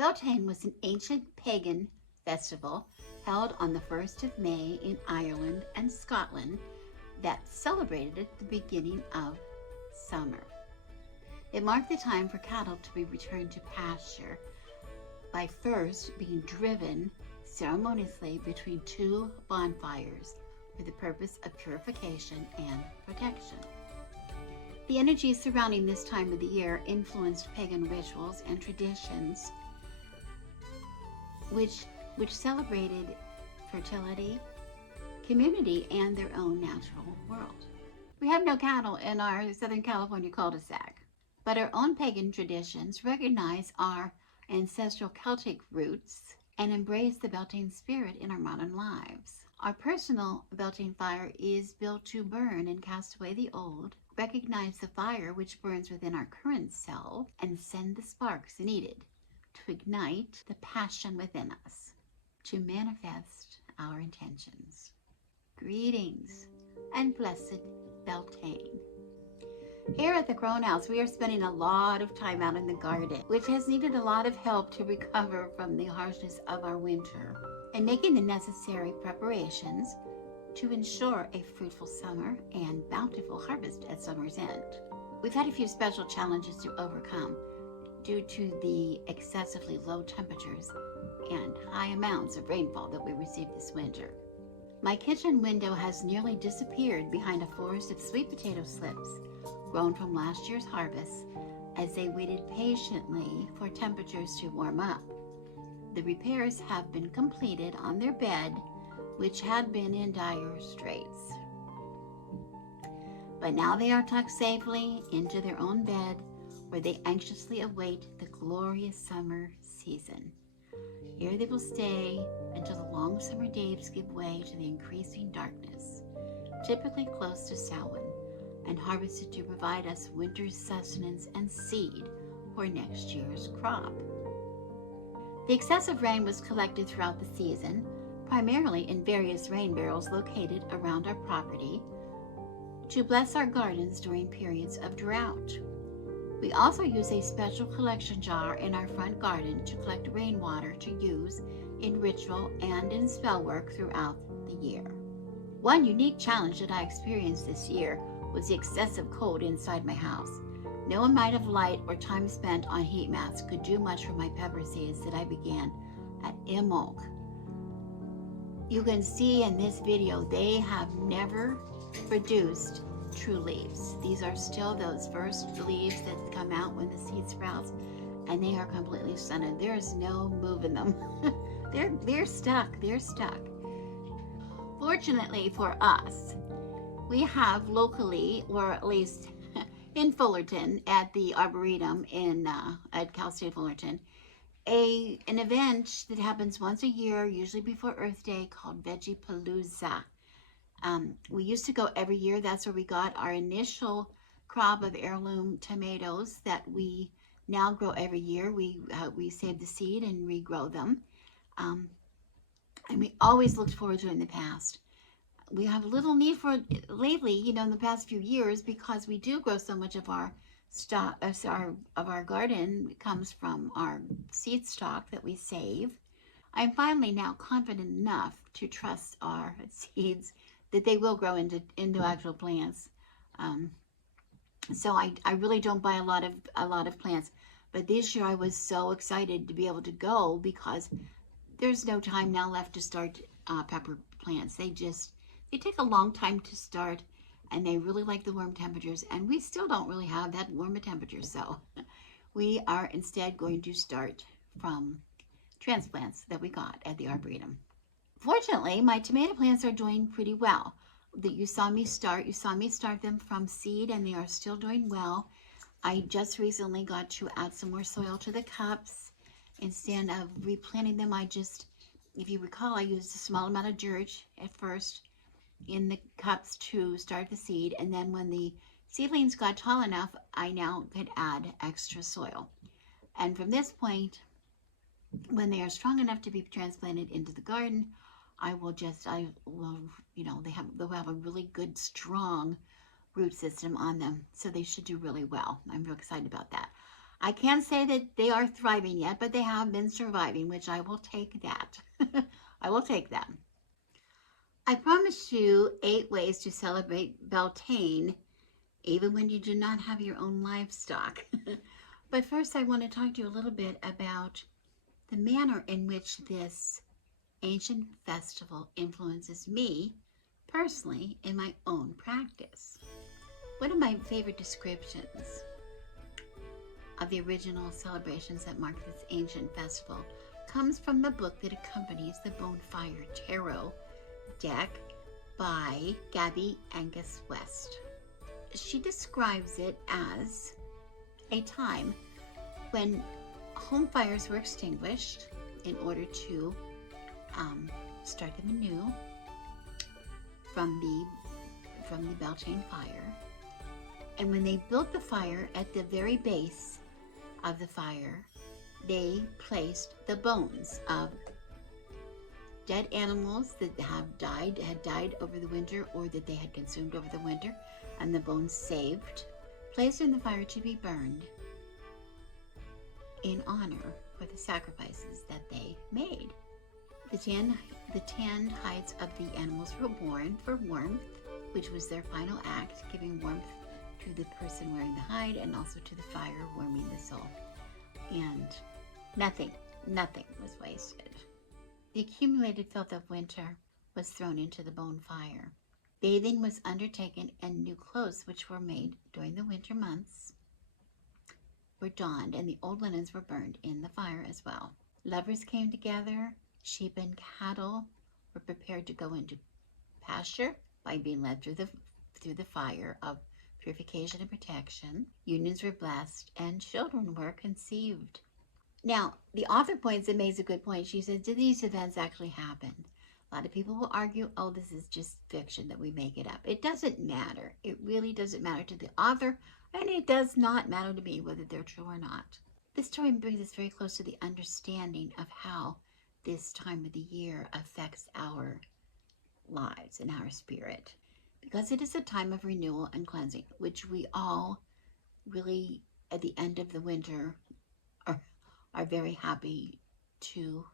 Beltane was an ancient pagan festival held on the 1st of May in Ireland and Scotland that celebrated the beginning of summer. It marked the time for cattle to be returned to pasture by first being driven ceremoniously between two bonfires for the purpose of purification and protection. The energies surrounding this time of the year influenced pagan rituals and traditions which celebrated fertility, community, and their own natural world. We have no cattle in our Southern California cul-de-sac, but our own pagan traditions recognize our ancestral Celtic roots and embrace the Beltane spirit in our modern lives. Our personal Beltane fire is built to burn and cast away the old, recognize the fire which burns within our current self, and send the sparks needed to ignite the passion within us, to manifest our intentions. Greetings and blessed Beltane. Here at the Crone House, we are spending a lot of time out in the garden, which has needed a lot of help to recover from the harshness of our winter, and making the necessary preparations to ensure a fruitful summer and bountiful harvest at summer's end. We've had a few special challenges to overcome due to the excessively low temperatures and high amounts of rainfall that we received this winter. My kitchen window has nearly disappeared behind a forest of sweet potato slips grown from last year's harvest as they waited patiently for temperatures to warm up. The repairs have been completed on their bed, which had been in dire straits. But now they are tucked safely into their own bed, where they anxiously await the glorious summer season. Here they will stay until the long summer days give way to the increasing darkness, typically close to Samhain, and harvested to provide us winter's sustenance and seed for next year's crop. The excessive rain was collected throughout the season, primarily in various rain barrels located around our property, to bless our gardens during periods of drought. We also use a special collection jar in our front garden to collect rainwater to use in ritual and in spell work throughout the year. One unique challenge that I experienced this year was the excessive cold inside my house. No amount of light or time spent on heat mats could do much for my pepper seeds that I began at Imbolc. You can see in this video they have never produced true leaves. These are still those first leaves that come out when the seed sprouts, and they are completely stunted. There is no moving them. they're stuck. Fortunately for us, we have locally, or at least in Fullerton at the Arboretum at Cal State Fullerton, an event that happens once a year, usually before Earth Day, called Veggie Palooza. We used to go every year. That's where we got our initial crop of heirloom tomatoes that we now grow every year. We save the seed and regrow them. And we always looked forward to it in the past. We have little need for it lately, in the past few years, because we do grow so much of our stock, of our garden comes from our seed stock that we save. I'm finally now confident enough to trust our seeds that they will grow into actual plants. So I really don't buy a lot of plants, but this year I was so excited to be able to go because there's no time now left to start pepper plants. They take a long time to start, and they really like the warm temperatures, and we still don't really have that warm a temperature, so we are instead going to start from transplants that we got at the Arboretum. Fortunately, my tomato plants are doing pretty well. You saw me start them from seed, and they are still doing well. I just recently got to add some more soil to the cups. Instead of replanting them, if you recall, I used a small amount of dirt at first in the cups to start the seed, and then when the seedlings got tall enough, I now could add extra soil. And from this point, when they are strong enough to be transplanted into the garden, they'll have a really good, strong root system on them, so they should do really well. I'm real excited about that. I can't say that they are thriving yet, but they have been surviving, which I will take that. I will take that. I promised you 8 ways to celebrate Beltane, even when you do not have your own livestock. But first, I want to talk to you a little bit about the manner in which this ancient festival influences me personally in my own practice. One of my favorite descriptions of the original celebrations that mark this ancient festival comes from the book that accompanies the Bonefire Tarot deck by Gabby Angus West. She describes it as a time when home fires were extinguished in order to start them anew from the Beltane fire. And when they built the fire, at the very base of the fire, they placed the bones of dead animals that had died over the winter, or that they had consumed over the winter, and the bones saved, placed in the fire to be burned in honor for the sacrifices that they made. The tanned hides of the animals were worn for warmth, which was their final act, giving warmth to the person wearing the hide and also to the fire, warming the soul. And nothing was wasted. The accumulated filth of winter was thrown into the bonfire. Bathing was undertaken, and new clothes, which were made during the winter months, were donned, and the old linens were burned in the fire as well. Lovers came together. Sheep and cattle were prepared to go into pasture by being led through the fire of purification and protection. Unions were blessed, and children were conceived. Now, the author points and makes a good point. She says, did these events actually happen? A lot of people will argue, oh, this is just fiction, that we make it up. It doesn't matter. It really doesn't matter to the author, and it does not matter to me whether they're true or not. This story brings us very close to the understanding of how this time of the year affects our lives and our spirit, because it is a time of renewal and cleansing, which we all really, at the end of the winter, are very happy to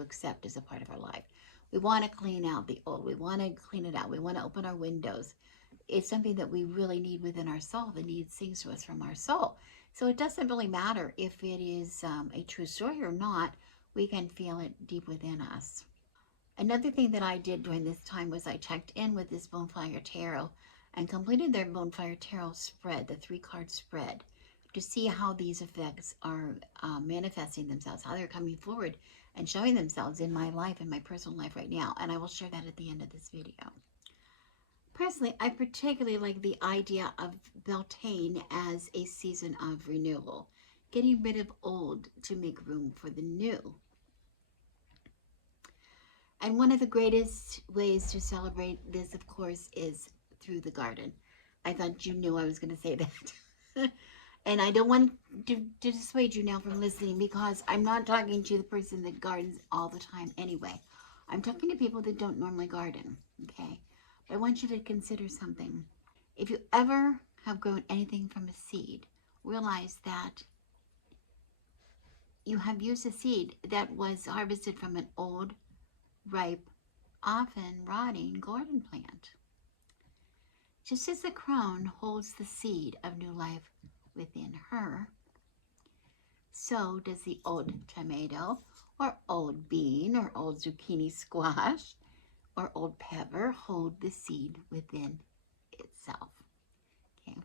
accept as a part of our life. We want to clean out the old. We want to clean it out. We want to open our windows. It's something that we really need within our soul, that needs things to us from our soul. So it doesn't really matter if it is a true story or not. We can feel it deep within us. Another thing that I did during this time was I checked in with this Bonefire Tarot and completed their Bonefire Tarot spread, the 3-card spread, to see how these effects are manifesting themselves, how they're coming forward and showing themselves in my life, in my personal life right now. And I will share that at the end of this video. Personally, I particularly like the idea of Beltane as a season of renewal, getting rid of old to make room for the new. And one of the greatest ways to celebrate this, of course, is through the garden. I thought you knew I was going to say that. And I don't want to dissuade you now from listening, because I'm not talking to the person that gardens all the time anyway. I'm talking to people that don't normally garden, okay? But I want you to consider something. If you ever have grown anything from a seed, realize that you have used a seed that was harvested from an old, ripe, often rotting garden plant. Just as the crone holds the seed of new life within her, so does the old tomato, or old bean, or old zucchini squash, or old pepper hold the seed within itself. Okay.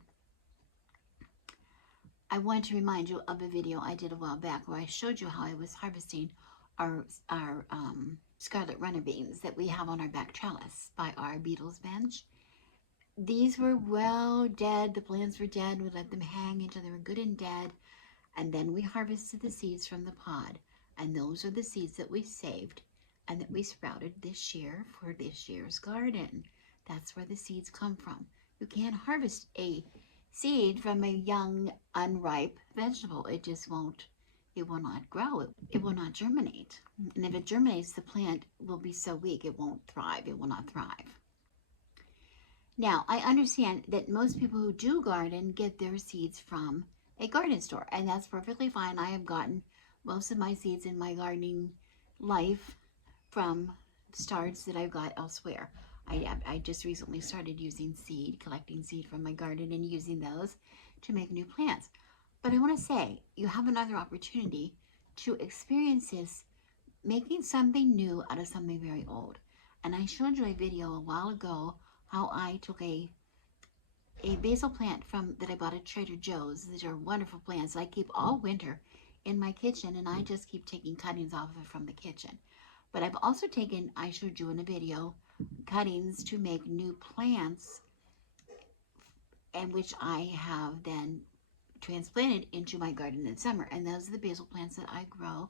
I want to remind you of a video I did a while back where I showed you how I was harvesting our scarlet runner beans that we have on our back trellis by our beetles bench. These were well dead. The plants were dead. We let them hang until they were good and dead. And then we harvested the seeds from the pod. And those are the seeds that we saved and that we sprouted this year for this year's garden. That's where the seeds come from. You can't harvest a seed from a young, unripe vegetable. It just won't. It will not grow. It will not germinate. And if it germinates, the plant will be so weak it won't thrive. It will not thrive. Now, I understand that most people who do garden get their seeds from a garden store, and that's perfectly fine. I have gotten most of my seeds in my gardening life from starts that I've got elsewhere. I just recently started using seed, collecting seed from my garden and using those to make new plants. But I want to say, you have another opportunity to experience this, making something new out of something very old. And I showed you a video a while ago how I took a basil plant from that I bought at Trader Joe's. These are wonderful plants I keep all winter in my kitchen, and I just keep taking cuttings off of it from the kitchen. But I've also taken, I showed you in a video, cuttings to make new plants, and which I have then transplanted into my garden in summer. And those are the basil plants that I grow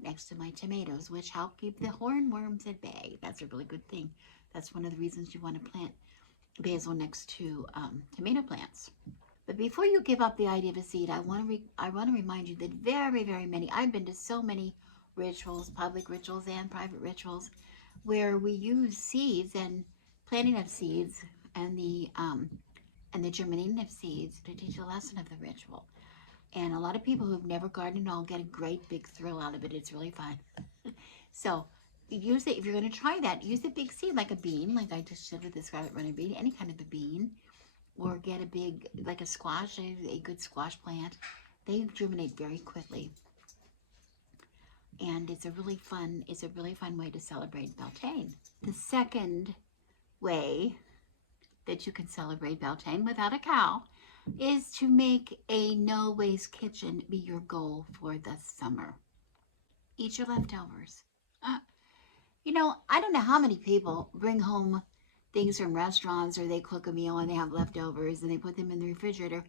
next to my tomatoes, which help keep the hornworms at bay. That's a really good thing. That's one of the reasons you want to plant basil next to tomato plants. But before you give up the idea of a seed, I want to remind you that very, very many, I've been to so many rituals, public rituals and private rituals, where we use seeds and planting of seeds and the germinating of seeds to teach a lesson of the ritual. And a lot of people who've never gardened at all get a great big thrill out of it. It's really fun. So use it, if you're going to try that, use a big seed like a bean, like I just did with the scarlet runner bean, any kind of a bean, or get a big, like a squash, a good squash plant. They germinate very quickly. And it's a really fun way to celebrate Beltane. The second way that you can celebrate Beltane without a cow is to make a no-waste kitchen be your goal for the summer. Eat your leftovers. You know, I don't know how many people bring home things from restaurants, or they cook a meal and they have leftovers and they put them in the refrigerator,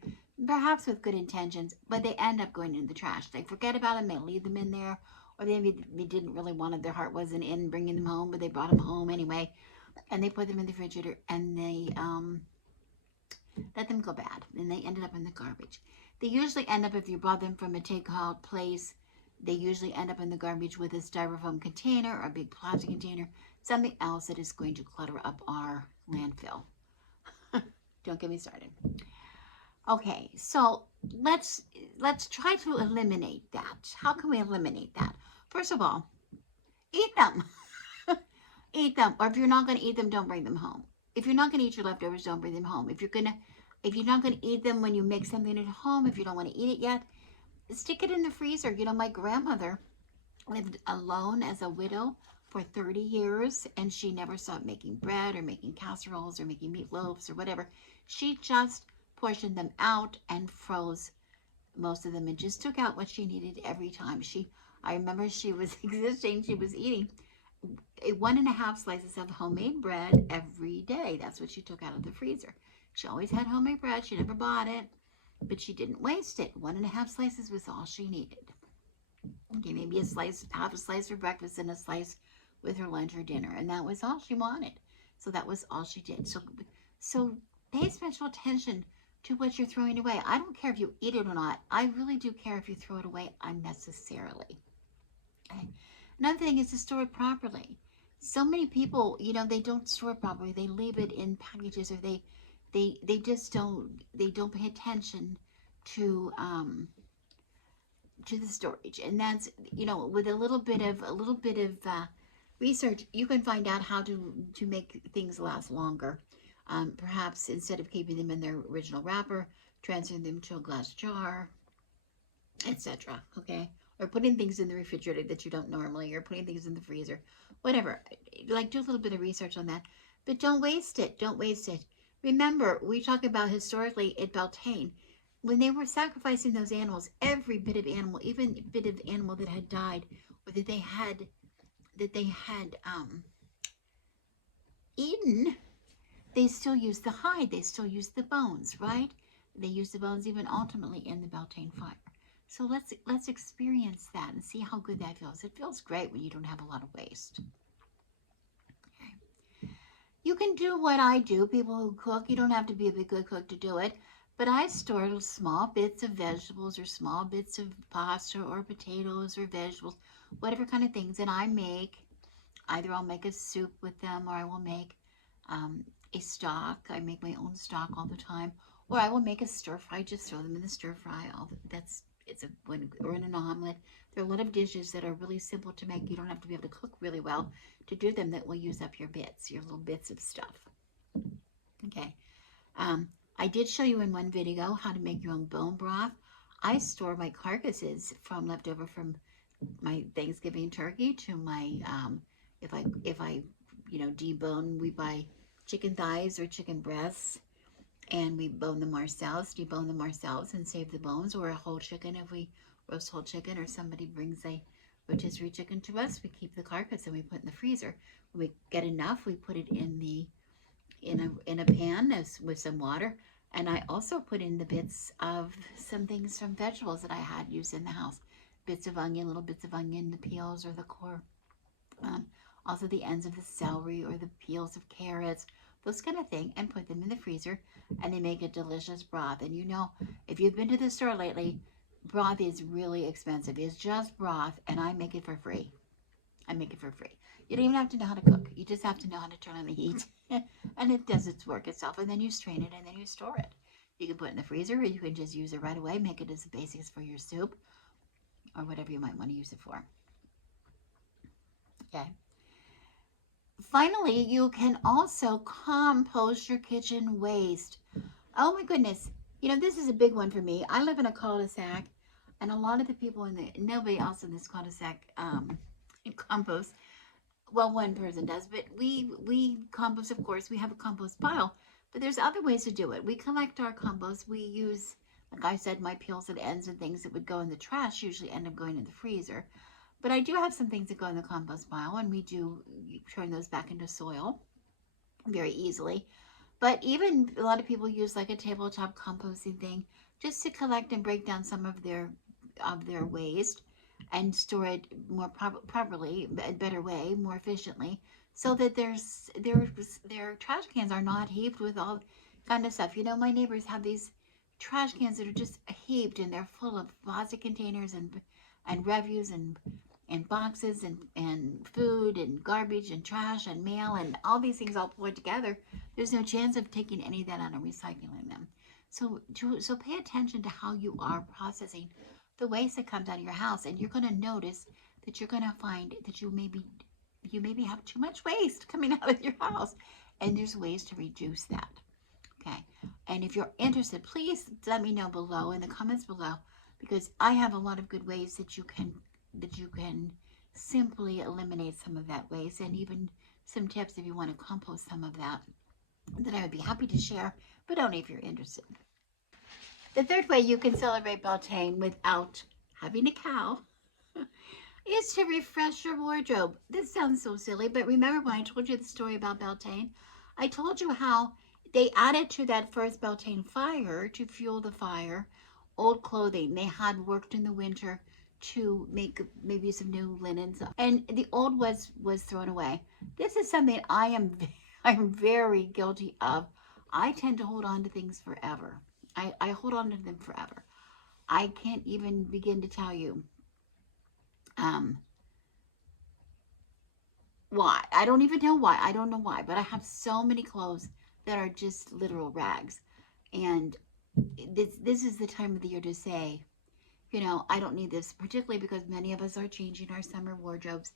perhaps with good intentions, but they end up going in the trash. They forget about them, they leave them in there, or maybe they didn't really want it, their heart wasn't in bringing them home, but they brought them home anyway, and they put them in the refrigerator and they let them go bad, and they ended up in the garbage. They usually end up, if you bought them from a takeout place, they usually end up in the garbage with a styrofoam container or a big plastic container, something else that is going to clutter up our landfill. Don't get me started. Okay, so let's try to eliminate that. How can we eliminate that? First of all, eat them. Eat them. Or if you're not going to eat them, don't bring them home. If you're not going to eat your leftovers, don't bring them home. If you're not going to eat them when you make something at home, if you don't want to eat it yet, stick it in the freezer. You know, my grandmother lived alone as a widow for 30 years, and she never stopped making bread or making casseroles or making meatloaves or whatever. She just portioned them out and froze most of them and just took out what she needed every time. I remember she was existing, she was eating 1.5 slices of homemade bread every day. That's what she took out of the freezer. She always had homemade bread. She never bought it, but she didn't waste it. 1.5 slices was all she needed. Okay, maybe half a slice for breakfast and a slice with her lunch or dinner, and that was all she wanted. So that was all she did. So pay special attention to what you're throwing away. I don't care if you eat it or not. I really do care if you throw it away unnecessarily. Okay. Another thing is to store it properly. So many people, you know, they don't store it properly. They leave it in packages, or they just don't pay attention to the storage. And that's, you know, with a little bit of research, you can find out how to make things last longer. Perhaps instead of keeping them in their original wrapper, transferring them to a glass jar, etc. Okay, or putting things in the refrigerator that you don't normally, or putting things in the freezer, whatever. Like, do a little bit of research on that, but don't waste it. Don't waste it. Remember, we talk about historically at Beltane, when they were sacrificing those animals, every bit of animal, even a bit of animal that had died, or that they had eaten, they still used the hide, they still used the bones, right? They used the bones even ultimately in the Beltane fire. So let's experience that and see how good that feels. It feels great when you don't have a lot of waste. Okay. You can do what I do, people who cook. You don't have to be a big good cook to do it. But I store small bits of vegetables, or small bits of pasta or potatoes or vegetables, whatever kind of things. And I make, either I'll make a soup with them, or I will make a stock. I make my own stock all the time. Or I will make a stir fry, just throw them in the stir fry. Or in an omelet. There are a lot of dishes that are really simple to make. You don't have to be able to cook really well to do them, that will use up your bits, your little bits of stuff. Okay. I did show you in one video how to make your own bone broth. I store my carcasses from leftover from my Thanksgiving turkey to my, if I debone, we buy chicken thighs or chicken breasts, and we bone them ourselves, debone them ourselves and save the bones, or a whole chicken if we roast whole chicken, or somebody brings a rotisserie chicken to us, we keep the carcass and we put it in the freezer. When we get enough, we put it in a pan with some water, and I also put in the bits of some things from vegetables that I had used in the house. Bits of onion, little bits of onion, the peels or the core. Also the ends of the celery or the peels of carrots, those kind of thing, and put them in the freezer, and they make a delicious broth. And you know, if you've been to the store lately, broth is really expensive. It's just broth, and I make it for free. I make it for free. You don't even have to know how to cook. You just have to know how to turn on the heat. And it does its work itself. And then you strain it and then you store it. You can put it in the freezer, or you can just use it right away. Make it as the basics for your soup or whatever you might want to use it for. Okay. Finally, you can also compost your kitchen waste. Oh my goodness. You know, this is a big one for me. I live in a cul-de-sac, and a lot of the people nobody else in this cul-de-sac compost. Well, one person does, but we compost, of course. We have a compost pile, but there's other ways to do it. We collect our compost. We use, like I said, my peels and ends and things that would go in the trash usually end up going in the freezer. But I do have some things that go in the compost pile, and we do turn those back into soil very easily. But even a lot of people use like a tabletop composting thing just to collect and break down some of their waste and store it more properly, a better way, more efficiently, so that their trash cans are not heaped with all kind of stuff. You know, my neighbors have these trash cans that are just heaped, and they're full of plastic containers and refuse and boxes and food and garbage and trash and mail and all these things all poured together. There's no chance of taking any of that out and recycling them. So pay attention to how you are processing the waste that comes out of your house, and you're going to notice that you're going to find that you maybe have too much waste coming out of your house, and there's ways to reduce that. Okay, and if you're interested, please let me know below in the comments below, because I have a lot of good ways that you can simply eliminate some of that waste, and even some tips if you want to compost some of that I would be happy to share, but only if you're interested. The third way you can celebrate Beltane without having a cow is to refresh your wardrobe. This sounds so silly, but remember when I told you the story about Beltane? I told you how they added to that first Beltane fire, to fuel the fire, old clothing. They had worked in the winter to make maybe some new linens, and the old was thrown away. This is something I'm very guilty of. I tend to hold on to things forever. I hold on to them forever. I can't even begin to tell you why. I don't even know why. I don't know why, but I have so many clothes that are just literal rags. And this is the time of the year to say, you know, I don't need this, particularly because many of us are changing our summer wardrobes,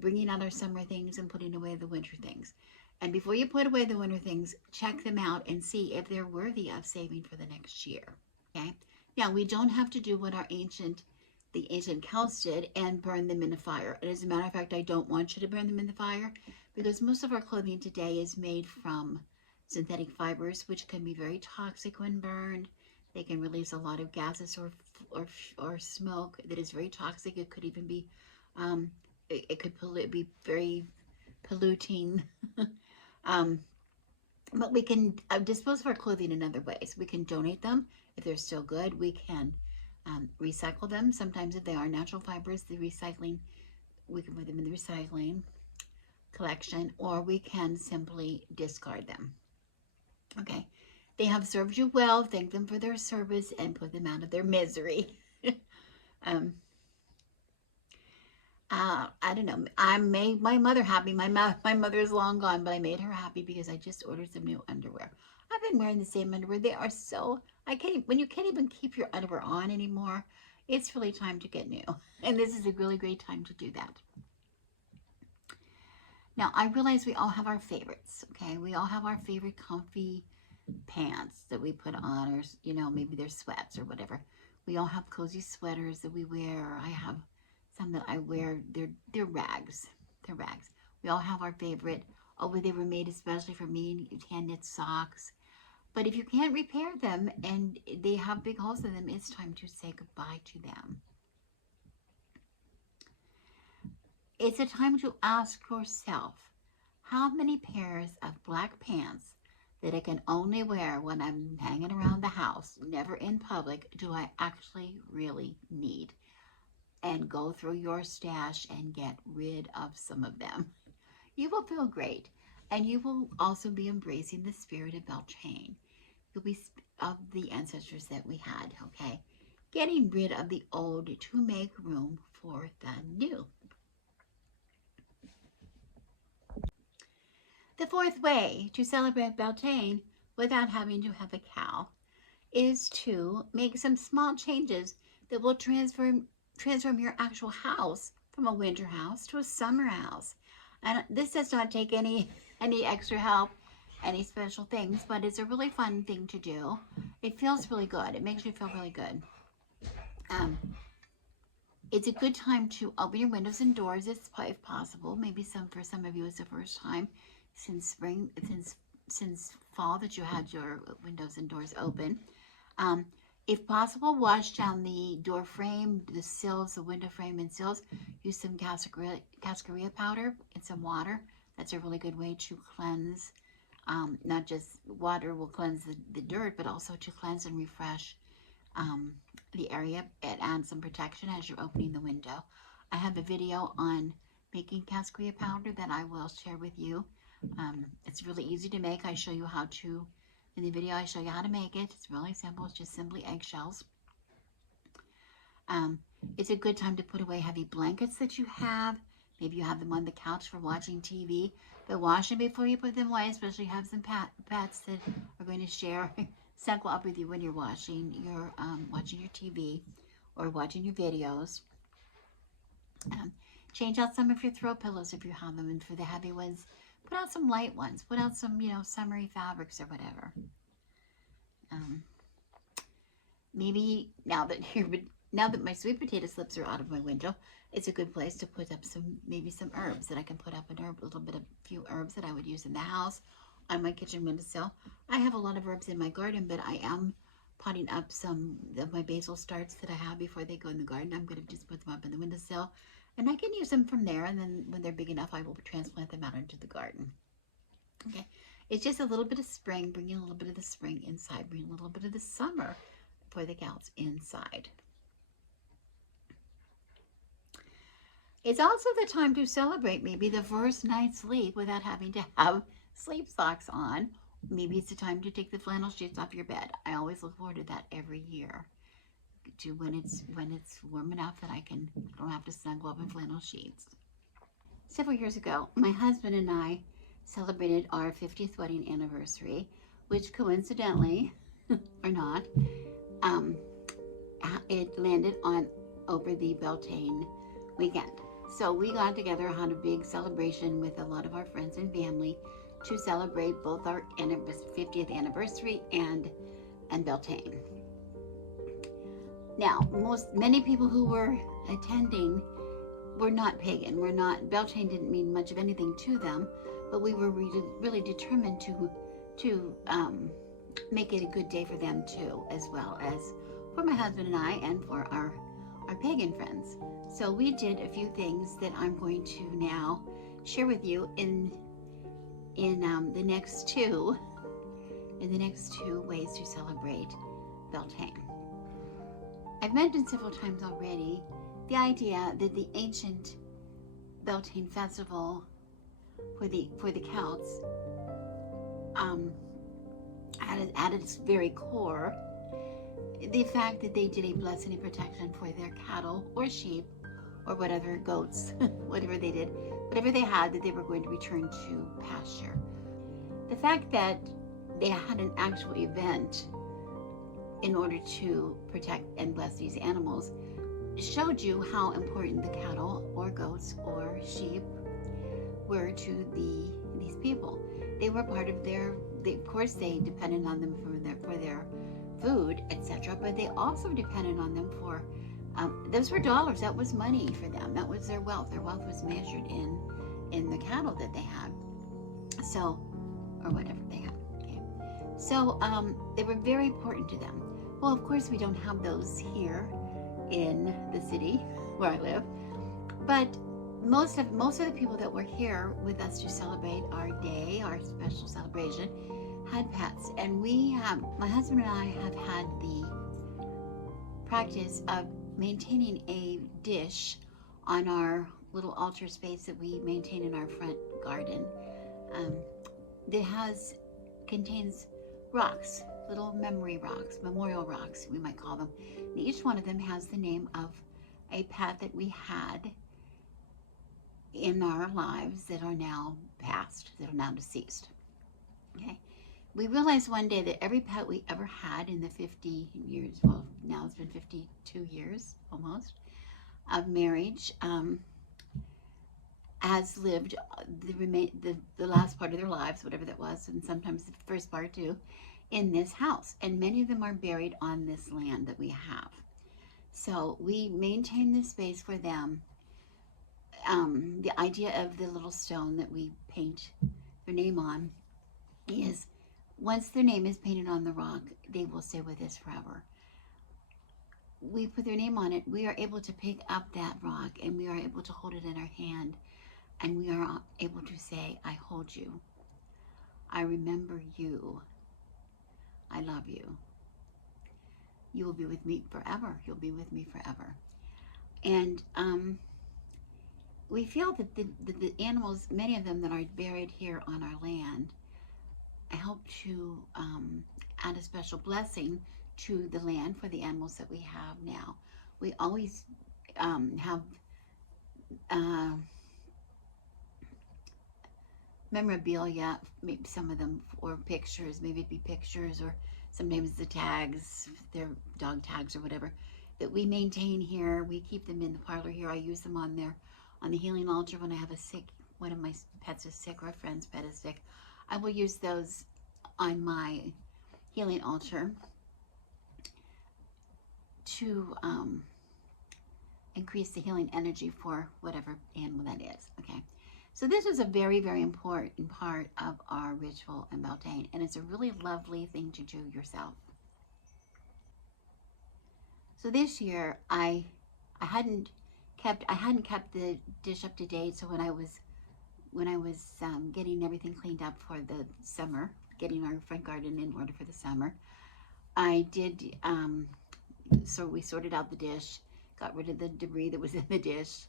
bringing out our summer things and putting away the winter things. And before you put away the winter things, check them out and see if they're worthy of saving for the next year. Okay? Now, we don't have to do what the ancient Celts did and burn them in the fire. And as a matter of fact, I don't want you to burn them in the fire, because most of our clothing today is made from synthetic fibers, which can be very toxic when burned. They can release a lot of gases or smoke that is very toxic. It could even be, it could be very polluting. But we can dispose of our clothing in other ways. We can donate them if they're still good. We can recycle them. Sometimes if they are natural fibers, the recycling, we can put them in the recycling collection, or we can simply discard them. Okay, they have served you well. Thank them for their service and put them out of their misery. I don't know. I made my mother happy. My mother is long gone, but I made her happy because I just ordered some new underwear. I've been wearing the same underwear. They are so, when you can't even keep your underwear on anymore, it's really time to get new. And this is a really great time to do that. Now, I realize we all have our favorites, okay? We all have our favorite comfy pants that we put on, or, you know, maybe they're sweats or whatever. We all have cozy sweaters that we wear. I have some that I wear. They're rags. They're rags. We all have our favorite. Oh, they were made especially for me, hand knit socks. But if you can't repair them and they have big holes in them, it's time to say goodbye to them. It's a time to ask yourself, how many pairs of black pants that I can only wear when I'm hanging around the house, never in public, do I actually really need? And go through your stash and get rid of some of them. You will feel great. And you will also be embracing the spirit of Beltane. You'll be of the ancestors that we had, okay? Getting rid of the old to make room for the new. The fourth way to celebrate Beltane without having to have a cow is to make some small changes that will transform your actual house from a winter house to a summer house. And this does not take any extra help, any special things, but it's a really fun thing to do. It feels really good. It makes you feel really good. It's a good time to open your windows and doors if possible. Maybe for some of you it's the first time since spring, since fall that you had your windows and doors open. If possible, wash down the door frame, the sills, the window frame and sills. Use some cascarilla powder and some water. That's a really good way to cleanse. Not just water will cleanse the dirt, but also to cleanse and refresh the area and add some protection as you're opening the window. I have a video on making cascarilla powder that I will share with you. It's really easy to make. I show you how to, in the video I show you how to make it. It's really simple. It's just simply eggshells. It's a good time to put away heavy blankets that you have. Maybe you have them on the couch for watching TV, but wash them before you put them away, especially if you have some pets that are going to share snuggle up with you when you're watching your TV or watching your videos. Change out some of your throw pillows if you have them, and for the heavy ones, put out some light ones. Put out some, summery fabrics or whatever. Maybe now that my sweet potato slips are out of my window, it's a good place to put up maybe some herbs that I can put up a few herbs that I would use in the house on my kitchen windowsill. I have a lot of herbs in my garden, but I am potting up some of my basil starts that I have before they go in the garden. I'm going to just put them up in the windowsill, and I can use them from there, and then when they're big enough, I will transplant them out into the garden. Okay, it's just a little bit of spring, bringing a little bit of the spring inside, bringing a little bit of the summer for the gals inside. It's also the time to celebrate maybe the first night's sleep without having to have sleep socks on. Maybe it's the time to take the flannel sheets off your bed. I always look forward to that every year, to when it's warm enough that I don't have to snuggle up in flannel sheets. Several years ago, my husband and I celebrated our 50th wedding anniversary, which coincidentally, or not, it landed over the Beltane weekend. So we got together, had a big celebration with a lot of our friends and family to celebrate both our 50th anniversary and Beltane. Now, many people who were attending were not pagan. Beltane didn't mean much of anything to them, but we were really determined to make it a good day for them too, as well as for my husband and I and for our pagan friends. So we did a few things that I'm going to now share with you in the next two ways to celebrate Beltane. I've mentioned several times already the idea that the ancient Beltane festival for the Celts at its very core, the fact that they did a blessing and protection for their cattle or sheep or whatever, goats, whatever they had, that they were going to return to pasture. The fact that they had an actual event in order to protect and bless these animals. It showed you how important the cattle or goats or sheep were to these people. They were part of their. Of course, they depended on them for their food, etc. But they also depended on them for. Those were dollars. That was money for them. That was their wealth. Their wealth was measured in the cattle that they had. So, or whatever they had. Okay. So they were very important to them. Well, of course, we don't have those here in the city where I live, but most of the people that were here with us to celebrate our day, our special celebration, had pets. And my husband and I have had the practice of maintaining a dish on our little altar space that we maintain in our front garden that contains rocks, little memory rocks, memorial rocks, we might call them. And each one of them has the name of a pet that we had in our lives that are now past, that are now deceased. Okay. We realized one day that every pet we ever had in the 50 years, well, now it's been 52 years almost, of marriage, has lived the last part of their lives, whatever that was, and sometimes the first part too, in this house. And many of them are buried on this land that we have. So we maintain this space for them. The idea of the little stone that we paint their name on is once their name is painted on the rock, they will stay with us forever. We put their name on it, we are able to pick up that rock and we are able to hold it in our hand, and we are able to say, I hold you, I remember you, I love you, you will be with me forever, you'll be with me forever. And we feel that the animals, many of them that are buried here on our land, help to add a special blessing to the land for the animals that we have now. We always have memorabilia, maybe some of them, or pictures, maybe it'd be pictures, or sometimes the tags, their dog tags or whatever, that we maintain here. We keep them in the parlor here. I use them on the healing altar when I have one of my pets is sick, or a friend's pet is sick. I will use those on my healing altar to increase the healing energy for whatever animal that is. Okay. So this is a very, very important part of our ritual in Beltane, and it's a really lovely thing to do yourself. So this year I hadn't kept the dish up to date. So when I was getting everything cleaned up for the summer, getting our front garden in order for the summer, I did. So we sorted out the dish, got rid of the debris that was in the dish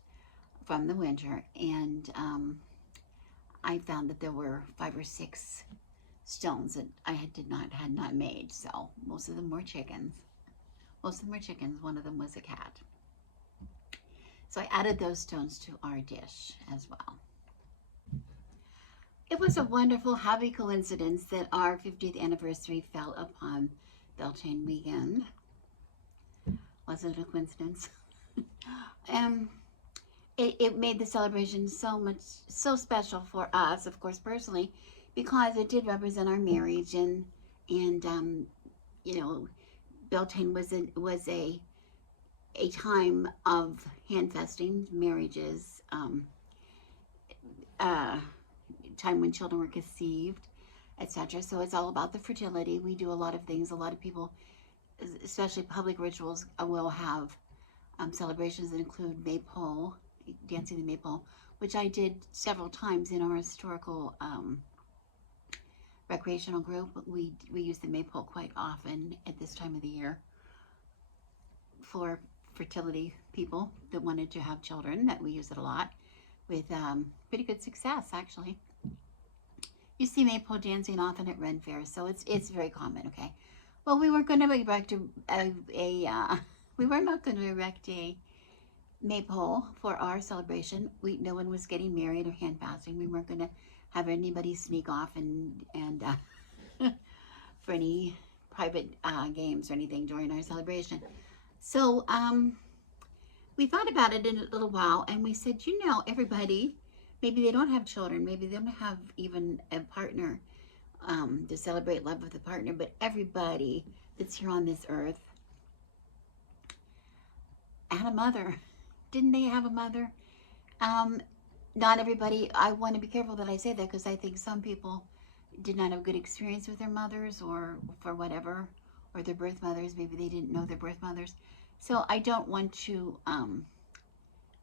from the winter, and I found that there were 5 or 6 stones that I had not made. So most of them were chickens. One of them was a cat. So I added those stones to our dish as well. It was a wonderful, happy coincidence that our 50th anniversary fell upon Beltane weekend. Wasn't it a coincidence? It made the celebration so special for us, of course, personally, because it did represent our marriage, and you know, Beltane was a time of handfesting, marriages, time when children were conceived, etc. So it's all about the fertility. We do a lot of things. A lot of people, especially public rituals, will have celebrations that include maypole, dancing the maypole, which I did several times in our historical recreational group. We use the maypole quite often at this time of the year for fertility people that wanted to have children. That we use it a lot with pretty good success, actually. You see maypole dancing often at Ren fairs, so it's very common. Okay, well, we weren't going to erect we were not going to erect a maypole for our celebration. No one was getting married or hand fasting. We weren't going to have anybody sneak off and for any private games or anything during our celebration. So we thought about it in a little while, and we said, you know, everybody, maybe they don't have children, maybe they don't have even a partner to celebrate love with a partner, but everybody that's here on this earth had a mother. Didn't they have a mother? Not everybody, I want to be careful that I say that, because I think some people did not have good experience with their mothers, or for whatever, or their birth mothers. Maybe they didn't know their birth mothers. So I don't want to,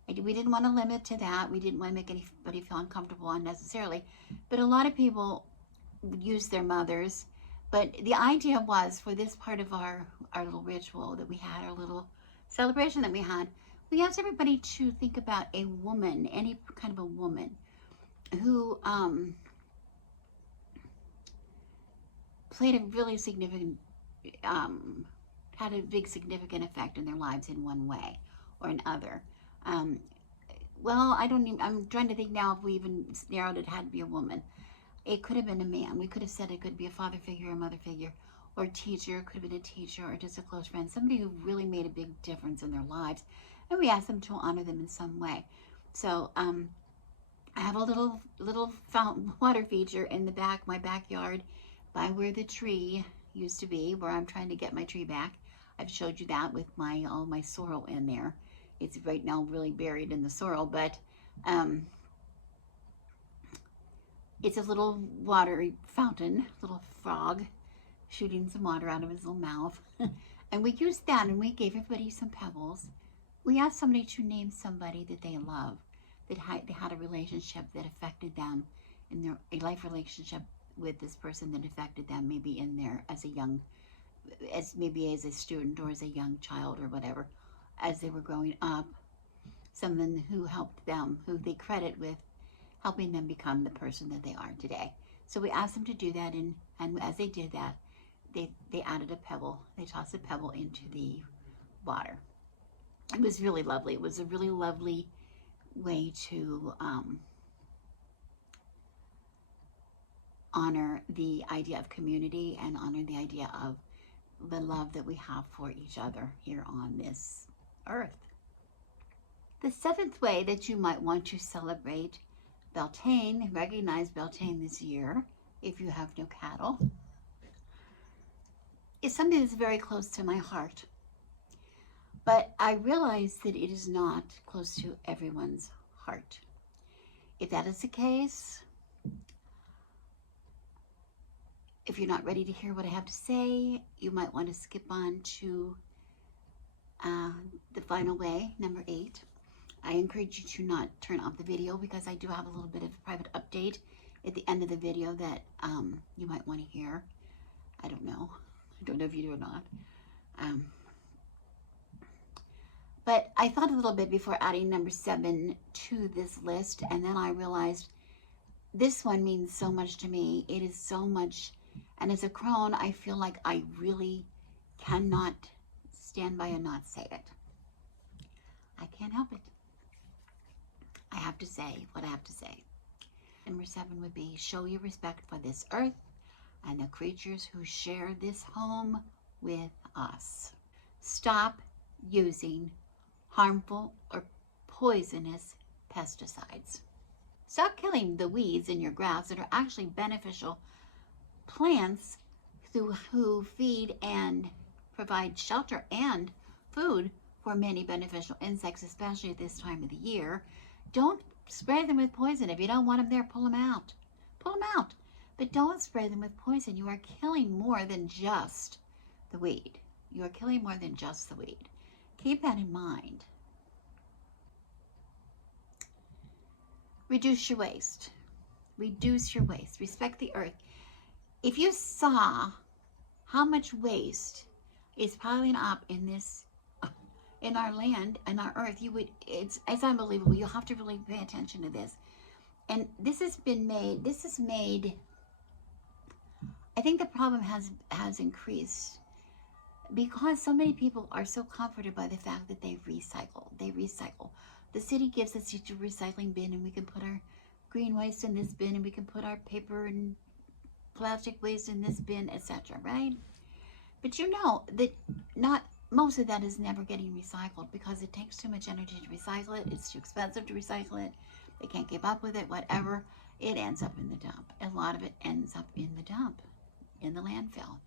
we didn't want to limit to that. We didn't want to make anybody feel uncomfortable unnecessarily. But a lot of people use their mothers. But the idea was, for this part of our little ritual that we had, our little celebration that we had, we asked everybody to think about a woman, any kind of a woman, who played a really significant, had a big significant effect in their lives in one way or another. Well, I'm trying to think now if we even narrowed it, had to be a woman. It could have been a man. We could have said it could be a father figure, a mother figure, or a teacher. It could have been a teacher, or just a close friend, somebody who really made a big difference in their lives. And we asked them to honor them in some way. So I have a little fountain water feature in the back, my backyard, by where the tree used to be, where I'm trying to get my tree back. I've showed you that with all my sorrel in there. It's right now really buried in the sorrel, but it's a little water fountain, little frog shooting some water out of his little mouth. And we used that, and we gave everybody some pebbles. We asked somebody to name somebody that they love, that they had a relationship that affected them, in a life relationship with this person that affected them, maybe in there maybe as a student, or as a young child, or whatever, as they were growing up. Someone who helped them, who they credit with helping them become the person that they are today. So we asked them to do that, and as they did that, they added a pebble. They tossed a pebble into the water. It was really lovely. It was a really lovely way to honor the idea of community, and honor the idea of the love that we have for each other here on this earth. The seventh way that you might want to celebrate Beltane, recognize Beltane this year, if you have no cattle, is something that's very close to my heart. But I realize that it is not close to everyone's heart. If that is the case, if you're not ready to hear what I have to say, you might want to skip on to the final way, number 8. I encourage you to not turn off the video, because I do have a little bit of a private update at the end of the video that you might want to hear. I don't know if you do or not. But I thought a little bit before adding number 7 to this list, and then I realized this one means so much to me. It is so much, and as a crone, I feel like I really cannot stand by and not say it. I can't help it. I have to say what I have to say. Number 7 would be, show your respect for this earth and the creatures who share this home with us. Stop using harmful or poisonous pesticides. Stop killing the weeds in your grass that are actually beneficial plants who feed and provide shelter and food for many beneficial insects, especially at this time of the year. Don't spray them with poison. If you don't want them there, pull them out. Pull them out. But don't spray them with poison. You are killing more than just the weed. You are killing more than just the weed. Keep that in mind. Reduce your waste. Reduce your waste. Respect the earth. If you saw how much waste is piling up in our land and our earth, it's unbelievable. You'll have to really pay attention to this. And this is made, I think the problem has increased because so many people are so comforted by the fact that they recycle. The city gives us each a recycling bin, and we can put our green waste in this bin, and we can put our paper and plastic waste in this bin, etc., right? But you know that not most of that is never getting recycled because it takes too much energy to recycle it. It's too expensive to recycle it. They can't keep up with it, whatever. It ends up in the dump. A lot of it ends up in the dump, in the landfill.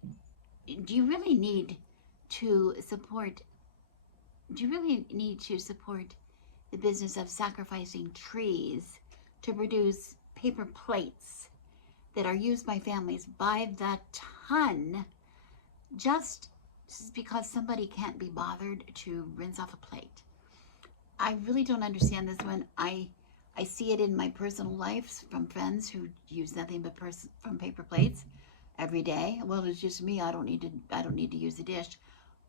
Do you really need to support, do you really need to support the business of sacrificing trees to produce paper plates that are used by families by the ton just because somebody can't be bothered to rinse off a plate? I really don't understand this one. I see it in my personal life from friends who use nothing but from paper plates every day. Well, it's just me. I don't need to use a dish.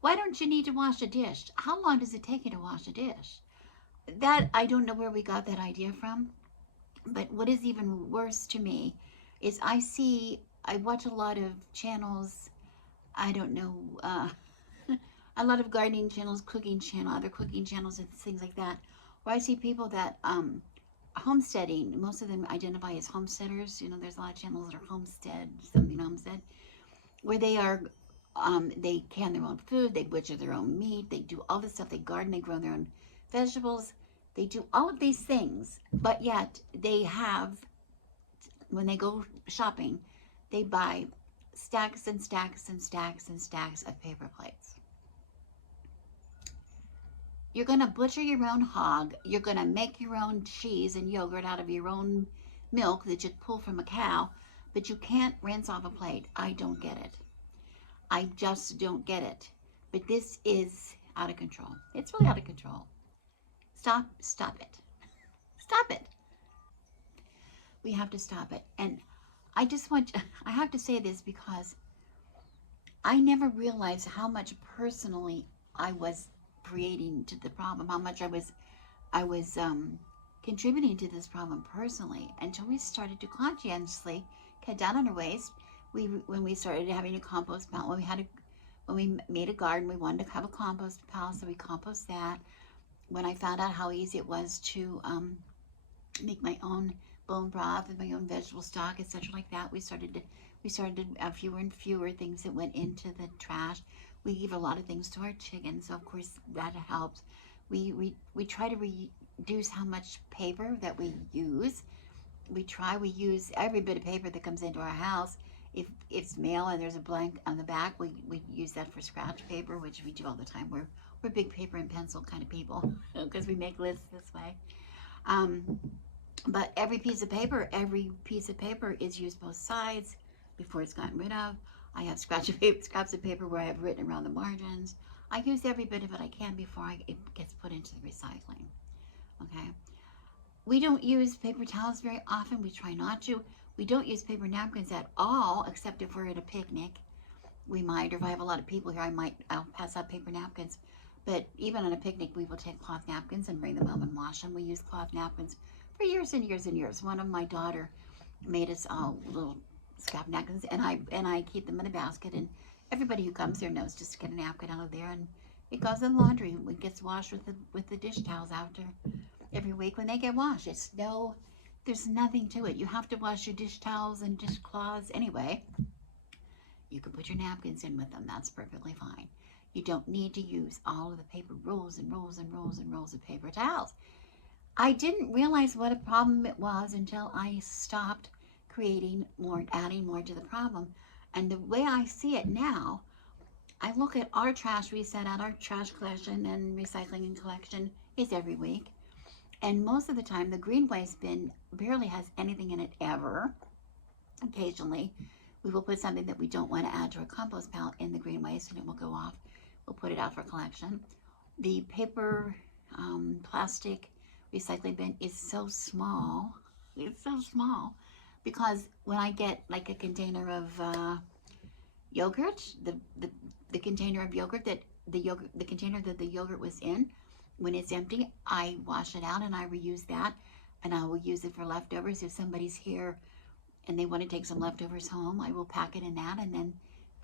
Why don't you need to wash a dish? How long does it take you to wash a dish? That, I don't know where we got that idea from. But what is even worse to me is I watch a lot of channels. I don't know, a lot of gardening channels, cooking channel, other cooking channels and things like that, where I see people that homesteading. Most of them identify as homesteaders. You know, there's a lot of channels that are homestead, where they can their own food, they butcher their own meat, they do all this stuff, they garden, they grow their own vegetables, they do all of these things, but yet they have, when they go shopping, they buy stacks and stacks and stacks and stacks of paper plates. You're going to butcher your own hog. You're going to make your own cheese and yogurt out of your own milk that you pull from a cow, but you can't rinse off a plate. I don't get it. I just don't get it. But this is out of control. It's really out of control. Stop it. Stop it. We have to stop it. And I have to say this because I never realized how much personally I was creating to the problem, how much I was contributing to this problem personally, until we started to conscientiously cut down on our waste. When we started having a compost pile, when we made a garden, we wanted to have a compost pile, so we compost that. When I found out how easy it was to make my own bone broth and my own vegetable stock, etc., like that, we started fewer and fewer things that went into the trash. We give a lot of things to our chickens, so of course that helps. We try to reduce how much paper that we use. We use every bit of paper that comes into our house. If it's mail and there's a blank on the back, we use that for scratch paper, which we do all the time. We're big paper and pencil kind of people because we make lists this way. But every piece of paper is used both sides before it's gotten rid of. I have scraps of paper where I have written around the margins. I use every bit of it I can before it gets put into the recycling. Okay. We don't use paper towels very often. We try not to. We don't use paper napkins at all, except if we're at a picnic. We might, or if I have a lot of people here, I'll pass out paper napkins. But even on a picnic, we will take cloth napkins and bring them home and wash them. We use cloth napkins for years and years and years. One of my daughter made us all little scrap napkins, and I keep them in a basket, and everybody who comes there knows just to get a napkin out of there, and it goes in the laundry. It gets washed with the dish towels after every week when they get washed. There's nothing to it. You have to wash your dish towels and dishcloths anyway. You can put your napkins in with them. That's perfectly fine. You don't need to use all of the paper rolls and rolls and rolls and rolls of paper towels. I didn't realize what a problem it was until I stopped adding more to the problem. And the way I see it now, I look at our trash. We set out our trash collection and recycling and collection is every week. And most of the time, the green waste bin barely has anything in it ever. Occasionally, we will put something that we don't want to add to our compost pile in the green waste, and it will go off. We'll put it out for collection. The paper, plastic recycling bin is so small. It's so small because when I get like a container of yogurt, the container of yogurt the container that the yogurt was in, when it's empty, I wash it out and I reuse that, and I will use it for leftovers. If somebody's here and they want to take some leftovers home, I will pack it in that, and then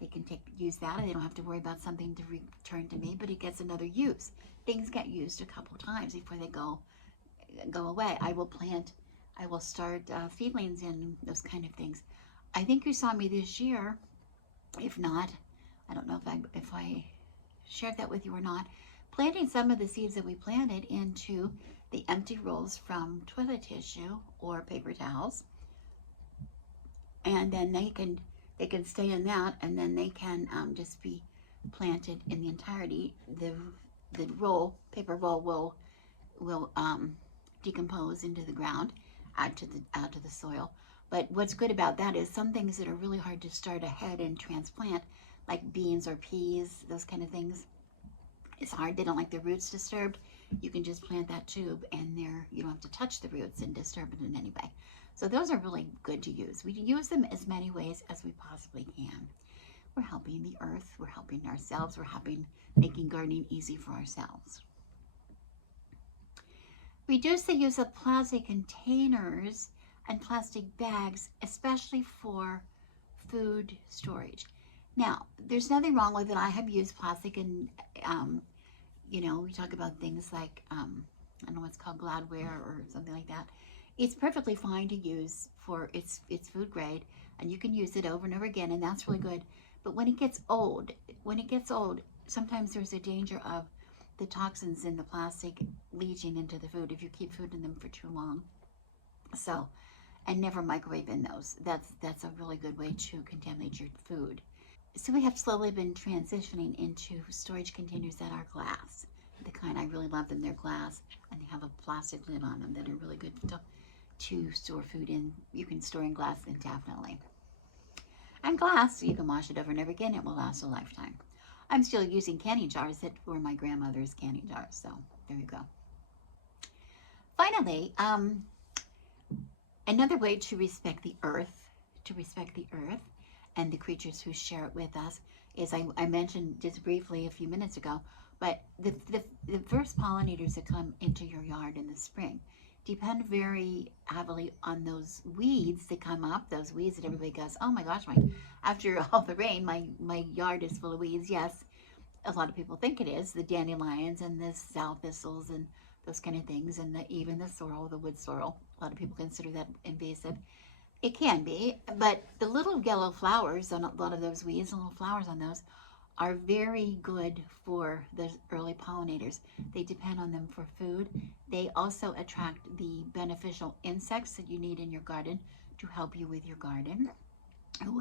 they can use that, and they don't have to worry about something to return to me, but it gets another use. Things get used a couple times before they go away. I will start seedlings and those kind of things. I think you saw me this year. If not, I don't know if I shared that with you or not, planting some of the seeds that we planted into the empty rolls from toilet tissue or paper towels, and then they can stay in that, and then they can just be planted in the entirety. The paper roll will decompose into the ground, out to the soil. But what's good about that is some things that are really hard to start ahead and transplant, like beans or peas, those kind of things, it's hard. They don't like their roots disturbed. You can just plant that tube, and you don't have to touch the roots and disturb it in any way. So those are really good to use. We use them as many ways as we possibly can. We're helping the earth. We're helping ourselves. We're making gardening easy for ourselves. Reduce the use of plastic containers and plastic bags, especially for food storage. Now, there's nothing wrong with it. I have used plastic, and we talk about things like I don't know what's called Gladware or something like that. It's perfectly fine to use for it's food grade, and you can use it over and over again, and that's really good. But when it gets old, sometimes there's a danger of the toxins in the plastic leaching into the food if you keep food in them for too long. So, and never microwave in those. That's a really good way to contaminate your food. So we have slowly been transitioning into storage containers that are glass. The kind, I really love them, they're glass, and they have a plastic lid on them that are really good to store food in. You can store in glass indefinitely. And glass, you can wash it over and over again, it will last a lifetime. I'm still using canning jars that were my grandmother's canning jars, so there you go. Finally, another way to respect the earth, and the creatures who share it with us is, I mentioned just briefly a few minutes ago, but the first pollinators that come into your yard in the spring depend very heavily on those weeds that come up, those weeds that everybody goes, oh my gosh, after all the rain, my yard is full of weeds. Yes, a lot of people think it is, the dandelions and the sow thistles and those kind of things, and even the sorrel, the wood sorrel. A lot of people consider that invasive. It can be, but the little yellow flowers on a lot of those weeds, the little flowers on those, are very good for the early pollinators. They depend on them for food. They also attract the beneficial insects that you need in your garden to help you with your garden. It will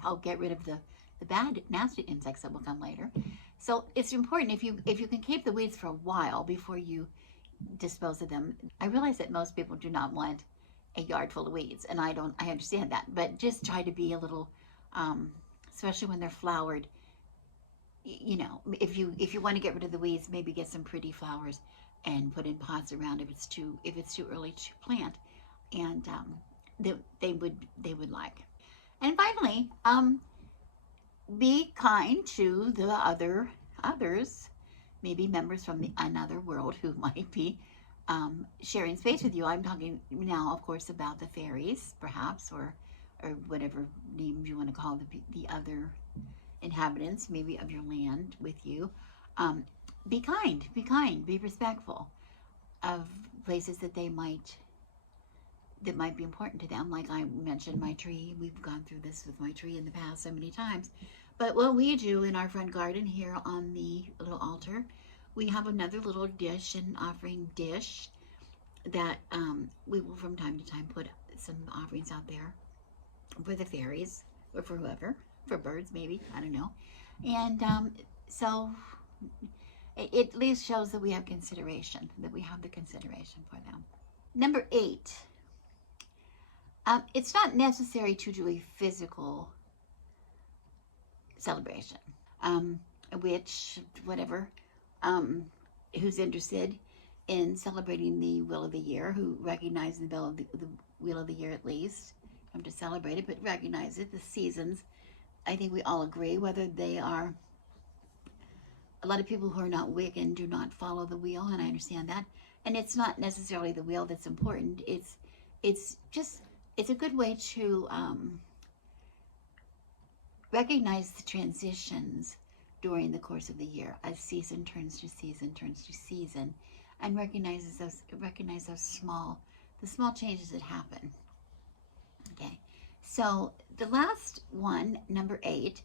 help get rid of the bad, nasty insects that will come later. So it's important if you can keep the weeds for a while before you dispose of them. I realize that most people do not want a yard full of weeds, and I understand that, but just try to be a little, especially when they're flowered, if you want to get rid of the weeds, maybe get some pretty flowers and put in pots around if it's too early to plant, and they would like. And finally, be kind to the others, maybe members from another world who might be sharing space with you. I'm talking now, of course, about the fairies, perhaps, or whatever names you want to call the other inhabitants, maybe of your land with you. Be kind, be respectful of places that might be important to them. Like I mentioned, my tree. We've gone through this with my tree in the past so many times. But what we do in our front garden here on the little altar, we have another little dish, an offering dish, that we will from time to time put some offerings out there for the fairies or for whoever, for birds maybe, I don't know. And so it at least shows that we have consideration, that we have the consideration for them. Number 8, it's not necessary to do a physical celebration, who's interested in celebrating the wheel of the year, who recognize the wheel of the year at least, come to celebrate it, but recognize it, the seasons. I think we all agree, whether they are, a lot of people who are not Wiccan do not follow the wheel, and I understand that. And it's not necessarily the wheel that's important. It's a good way to recognize the transitions during the course of the year, as season turns to season, and recognize those small changes that happen. Okay, So the last one, number 8,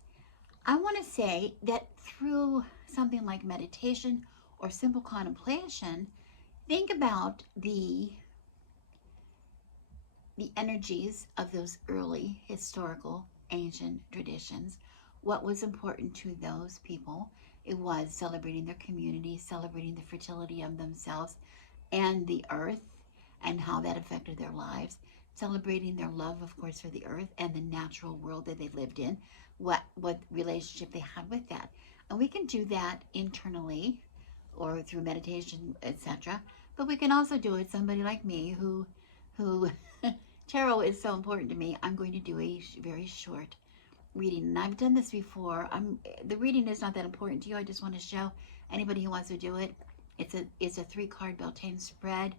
I want to say that through something like meditation or simple contemplation, think about the energies of those early historical ancient traditions. What was important to those people? It was celebrating their community, celebrating the fertility of themselves and the earth and how that affected their lives, celebrating their love, of course, for the earth and the natural world that they lived in, what relationship they had with that. And we can do that internally or through meditation, etc. But we can also do it. Somebody like me who tarot is so important to me. I'm going to do a very short reading, and I've done this before. The reading is not that important to you. I just want to show anybody who wants to do it. It's a 3-card Beltane spread,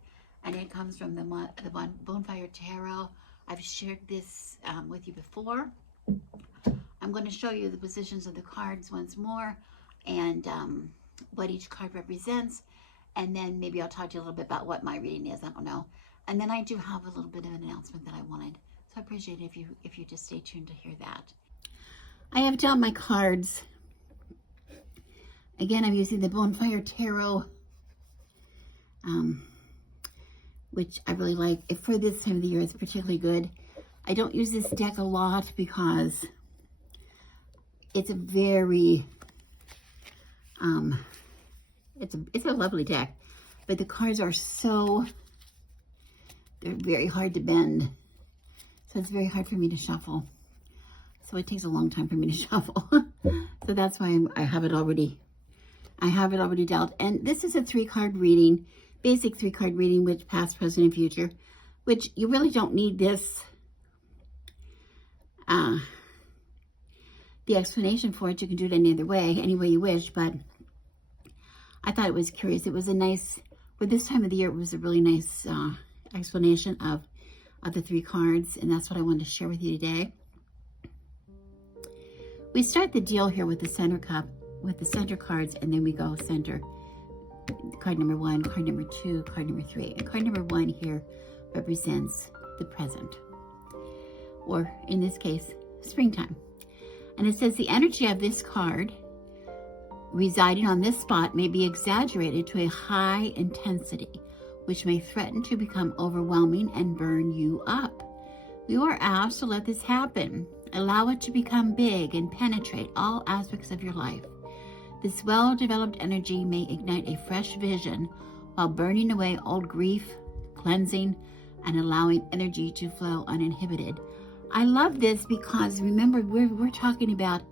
and it comes from the Bonefire Tarot. I've shared this with you before. I'm going to show you the positions of the cards once more, and what each card represents, and then maybe I'll talk to you a little bit about what my reading is. I don't know. And then I do have a little bit of an announcement that I wanted, so I appreciate it if you just stay tuned to hear that. I have dealt my cards. Again, I'm using the Bonefire Tarot, which I really like. For this time of the year, it's particularly good. I don't use this deck a lot because it's a very, it's a lovely deck, but the cards are they're very hard to bend. So it's very hard for me to shuffle. So it takes a long time for me to shuffle. So that's why I have it already dealt. And this is a 3-card reading, basic 3-card reading, which past, present, and future, which you really don't need this, the explanation for it. You can do it any other way, any way you wish, but I thought it was curious. It was a nice, for this time of the year, it was a really nice explanation of the 3 cards, and that's what I wanted to share with you today. We start the deal here with the center cup, with the center cards, and then we go center. Card number 1, card number 2, card number 3. And card number 1 here represents the present, or in this case, springtime. And it says the energy of this card residing on this spot may be exaggerated to a high intensity, which may threaten to become overwhelming and burn you up. You are asked to let this happen. Allow it to become big and penetrate all aspects of your life. This well-developed energy may ignite a fresh vision while burning away old grief, cleansing, and allowing energy to flow uninhibited. I love this because, remember, we're talking about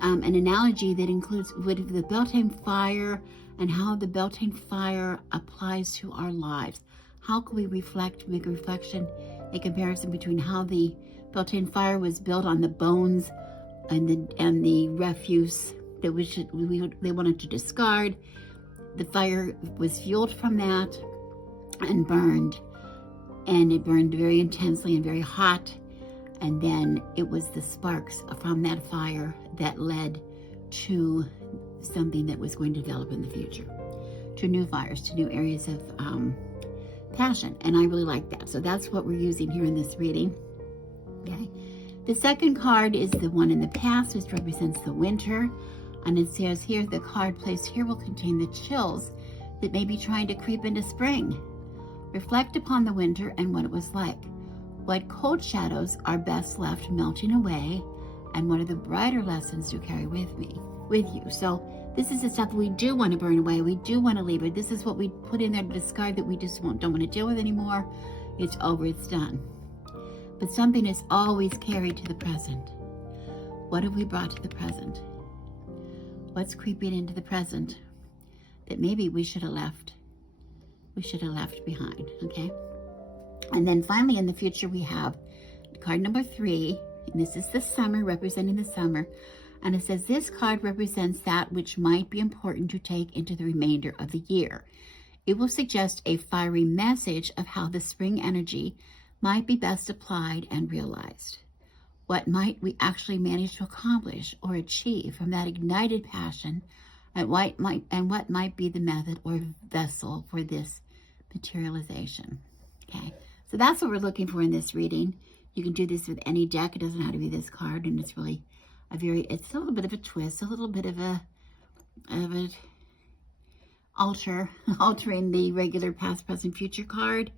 an analogy that includes with the Beltane fire and how the Beltane fire applies to our lives. How can we make a reflection, a comparison between how the Beltane fire was built on the bones and the refuse that they wanted to discard. The fire was fueled from that and burned, and it burned very intensely and very hot. And then it was the sparks from that fire that led to something that was going to develop in the future, to new fires, to new areas of passion. And I really like that. So that's what we're using here in this reading. Okay. The second card is the one in the past, which represents the winter. And it says here, the card placed here will contain the chills that may be trying to creep into spring. Reflect upon the winter and what it was like. What cold shadows are best left melting away, and what are the brighter lessons to carry with you? So this is the stuff we do want to burn away. We do want to leave it. This is what we put in there to discard that we just don't want to deal with anymore. It's over, it's done. But something is always carried to the present. What have we brought to the present? What's creeping into the present that maybe we should have left behind, okay? And then finally in the future we have card number 3, and this is the summer, representing the summer. And it says this card represents that which might be important to take into the remainder of the year. It will suggest a fiery message of how the spring energy might be best applied and realized. What might we actually manage to accomplish or achieve from that ignited passion, and what might be the method or vessel for this materialization. Okay, so that's what we're looking for in this reading. You can do this with any deck. It doesn't have to be this card, and it's really it's a little bit of a twist, a little bit of a altering the regular past, present, future card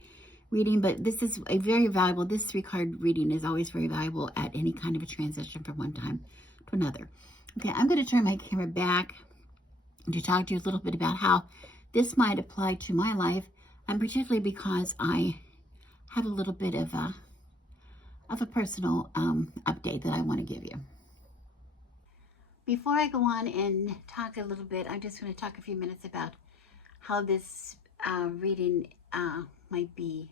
reading. But this is a very valuable, this 3-card reading is always very valuable at any kind of a transition from one time to another. Okay, I'm going to turn my camera back to talk to you a little bit about how this might apply to my life, and particularly because I have a little bit of a personal update that I want to give you. Before I go on and talk a little bit, I'm just going to talk a few minutes about how this reading might be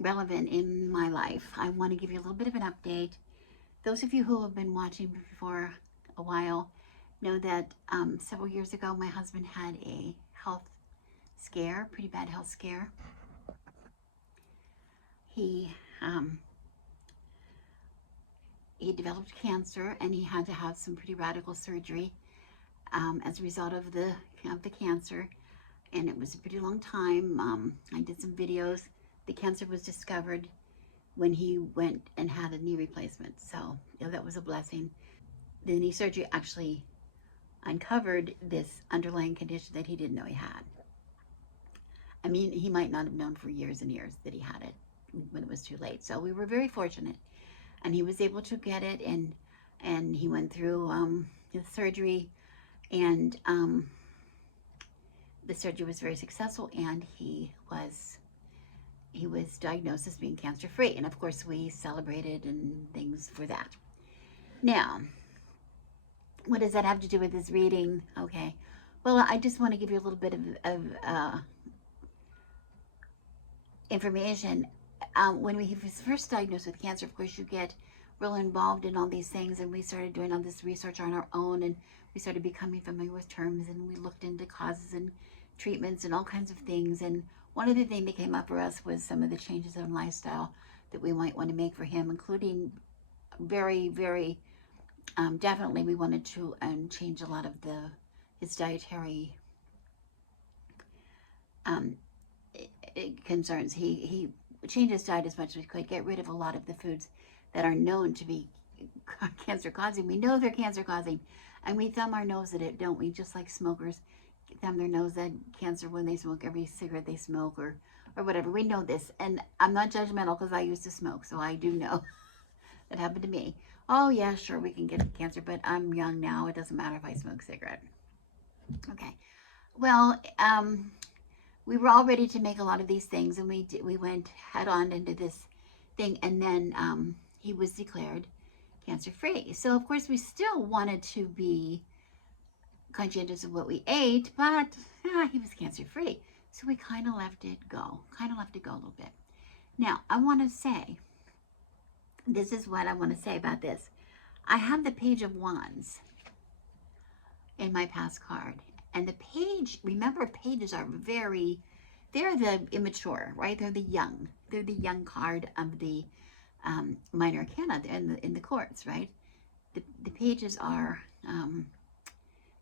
relevant in my life. I want to give you a little bit of an update. Those of you who have been watching for a while know that several years ago my husband had a health scare, pretty bad health scare. He developed cancer, and he had to have some pretty radical surgery as a result of the cancer, and it was a pretty long time. I did some videos. The cancer was discovered when he went and had a knee replacement, so that was a blessing. The knee surgery actually uncovered this underlying condition that he didn't know he had. I mean, he might not have known for years and years that he had it when it was too late. So we were very fortunate, and he was able to get it, and he went through the surgery, and the surgery was very successful, and he was diagnosed as being cancer free, and of course we celebrated and things for that. Now, what does that have to do with this reading? Okay, well, I just want to give you a little bit of information. When he was first diagnosed with cancer, of course, you get real involved in all these things, and we started doing all this research on our own, and we started becoming familiar with terms, and we looked into causes and treatments and all kinds of things. And one of the things that came up for us was some of the changes in lifestyle that we might want to make for him, including very, very definitely we wanted to change a lot of his dietary concerns. He changed his diet as much as we could, get rid of a lot of the foods that are known to be cancer causing. We know they're cancer causing, and we thumb our nose at it, don't we? Just like smokers thumb their nose at cancer when they smoke every cigarette they smoke, or whatever. We know this, and I'm not judgmental because I used to smoke, so I do know that happened to me. Oh yeah, sure, we can get cancer, but I'm young now. It doesn't matter if I smoke a cigarette. Okay, well, we were all ready to make a lot of these things, and we went head on into this thing, and then he was declared cancer free. So of course we still wanted to be conscientious of what we ate, but he was cancer free, so we kind of let it go a little bit. Now I want to say, this is what I want to say about this. I have the Page of Wands in my past card, and the page, remember, pages are they're the immature, right? They're the young card of the minor arcana in the courts, right? The pages are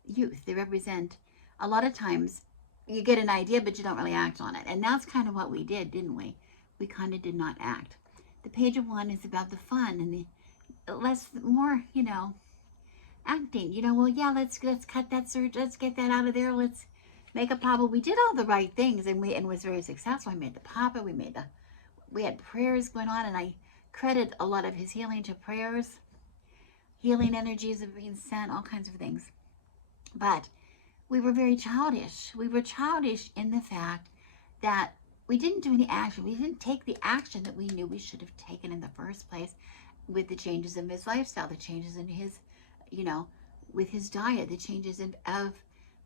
youth. They represent, a lot of times you get an idea, but you don't really act on it. And that's kind of what we did, didn't we? We kind of did not act. The Page of Wands is about the fun and the more, acting. Well, yeah, let's cut that surge. Let's get that out of there. Let's make a papa. We did all the right things, and it was very successful. I made the papa. We had prayers going on, and I credit a lot of his healing to prayers. Healing energies are being sent, all kinds of things. But we were very childish. We were childish in the fact that we didn't do any action. We didn't take the action that we knew we should have taken in the first place with the changes in his lifestyle, the changes in his, with his diet, the changes of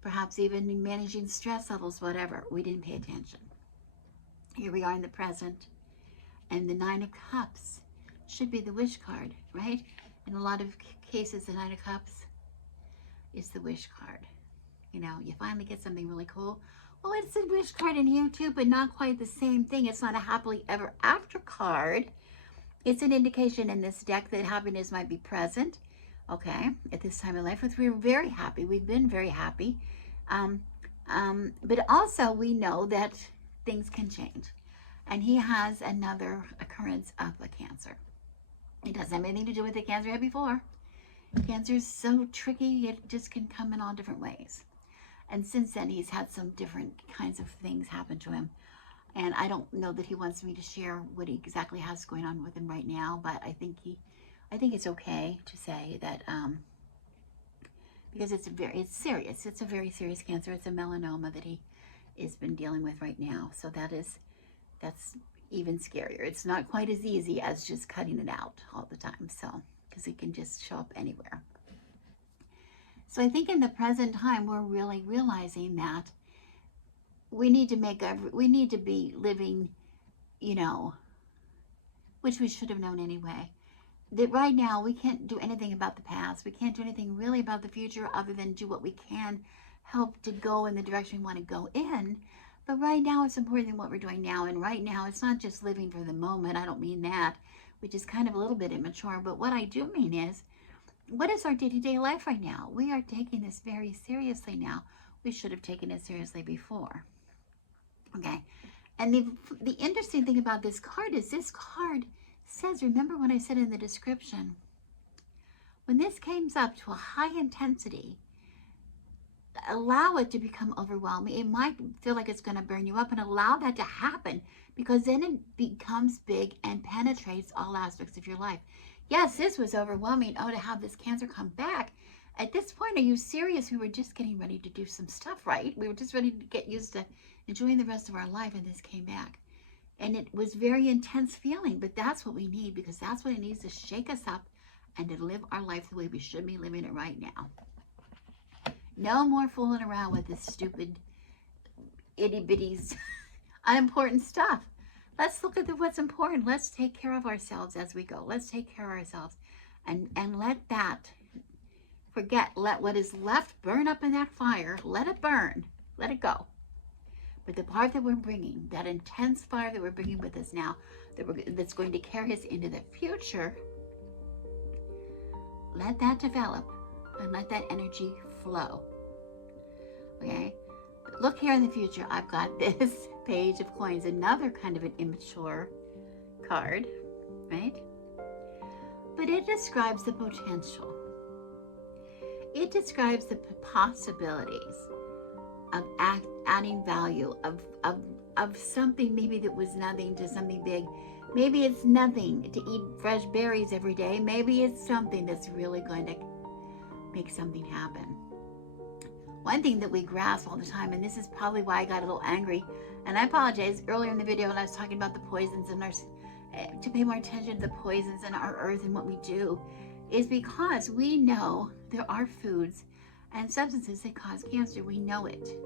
perhaps even managing stress levels, whatever. We didn't pay attention. Here we are in the present, and the Nine of Cups should be the wish card, right? In a lot of cases, the Nine of Cups is the wish card. You finally get something really cool. Well, it's a wish card in here too, but not quite the same thing. It's not a happily ever after card. It's an indication in this deck that happiness might be present, okay, at this time in life. We're very happy. We've been very happy. But also we know that things can change. And he has another occurrence of a cancer. It doesn't have anything to do with the cancer he had before. Cancer is so tricky, it just can come in all different ways. And since then, he's had some different kinds of things happen to him. And I don't know that he wants me to share what he exactly has going on with him right now, but I think it's okay to say that, because it's serious. It's a very serious cancer. It's a melanoma that he has been dealing with right now. So that's even scarier. It's not quite as easy as just cutting it out all the time. So, because it can just show up anywhere. So I think in the present time, we're really realizing that we need to be living, you know, which we should have known anyway. That right now we can't do anything about the past. We can't do anything really about the future other than do what we can, help to go in the direction we want to go in. But right now it's important than what we're doing now. And right now it's not just living for the moment. I don't mean that, which is kind of a little bit immature. But what I do mean is, what is our day-to-day life right now? We are taking this very seriously now. We should have taken it seriously before. Okay. And the interesting thing about this card is this card says, remember what I said in the description, when this comes up to a high intensity, allow it to become overwhelming. It might feel like it's going to burn you up, and allow that to happen, because then it becomes big and penetrates all aspects of your life. Yes, this was overwhelming. Oh, to have this cancer come back. At this point, are you serious? We were just getting ready to do some stuff, right? We were just ready to get used to enjoying the rest of our life, and this came back. And it was very intense feeling, but that's what we need, because that's what it needs to shake us up and to live our life the way we should be living it right now. No more fooling around with this stupid, itty-bitty, unimportant stuff. Let's look at what's important. Let's take care of ourselves as we go. Let's take care of ourselves and let that, let what is left burn up in that fire. Let it burn. Let it go. But the part that we're bringing, that intense fire that we're bringing with us now, that's going to carry us into the future, let that develop and let that energy flow. Okay? But look here in the future. I've got this Page of Coins, another kind of an immature card, right? But it describes the potential. It describes the possibilities of adding value, of something maybe that was nothing to something big. Maybe it's nothing to eat fresh berries every day. Maybe it's something that's really going to make something happen. One thing that we grasp all the time, and this is probably why I got a little angry, and I apologize earlier in the video when I was talking about the poisons and to pay more attention to the poisons in our earth and what we do, is because we know there are foods and substances that cause cancer. We know it.